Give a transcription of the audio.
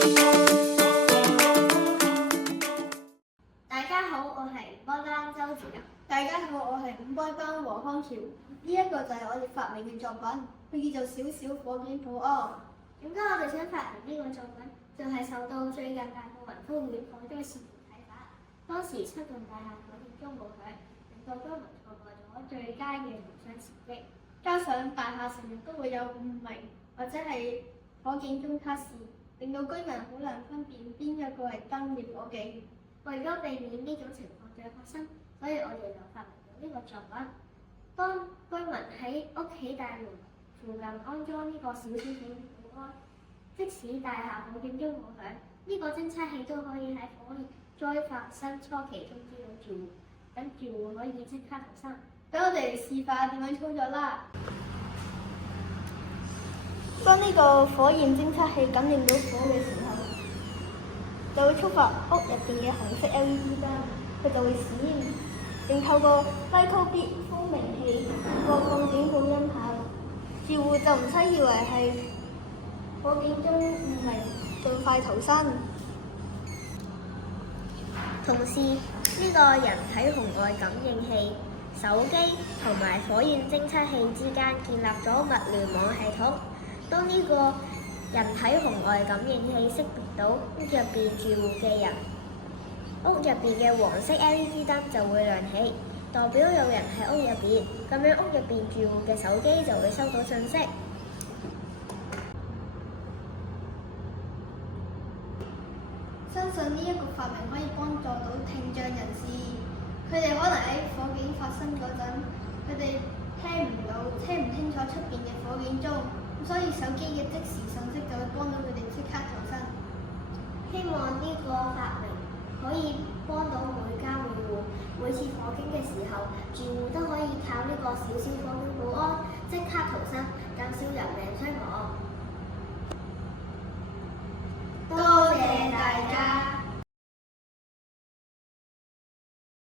大家好，我係五班班周子仁。大家好，我係五班班黃康橋。呢一個就係我哋發明嘅作品，佢叫做小小火警保安。點解我哋想發明呢個作品？就係受到最近大埔雲風雨火災事件啟發。當時7棟大廈火警鐘冇響，令到居民錯過咗最佳嘅逃生時機。加上大廈成日都會有誤鳴或者係火警鐘測試，令到居民好難分辨邊一個係燈滅火警。為咗避免呢種情況再發生，所以我哋就發明咗呢個作品。當居民喺屋企大門附近安裝呢個小小火警保安，即使大廈火警鐘冇響，呢個偵測器都可以喺火災發生初期通知到住戶，等住戶可以即刻逃生。等我哋示範點樣操作啦。當呢個火焰偵測器感應到火嘅時候，就會觸發屋入邊嘅紅色 LED 燈，佢就會閃現，並透過 Micro-bit 蜂鳴器播放警報音效。住戶就唔使以為係火警鐘誤鳴，盡快逃生。同時，呢個人體紅外感應器、手機同埋火焰偵測器之間建立咗物聯網系統。當呢個人體紅外感應器識別到屋入邊住戶嘅人，屋入邊嘅黃色 LED 燈就會亮起，代表有人喺屋入邊。咁樣屋入邊住戶嘅手機就會收到信息。相信呢一個發明可以幫助到聽障人士，佢哋可能喺火警發生嗰陣，佢哋聽唔清楚出邊嘅火警鐘，所以手機嘅即時信息就會幫到佢哋即刻逃生。希望呢個發明可以幫到每家每戶，每次火警嘅時候，住戶都可以靠呢個小小火警保安即刻逃生，減少人命傷亡。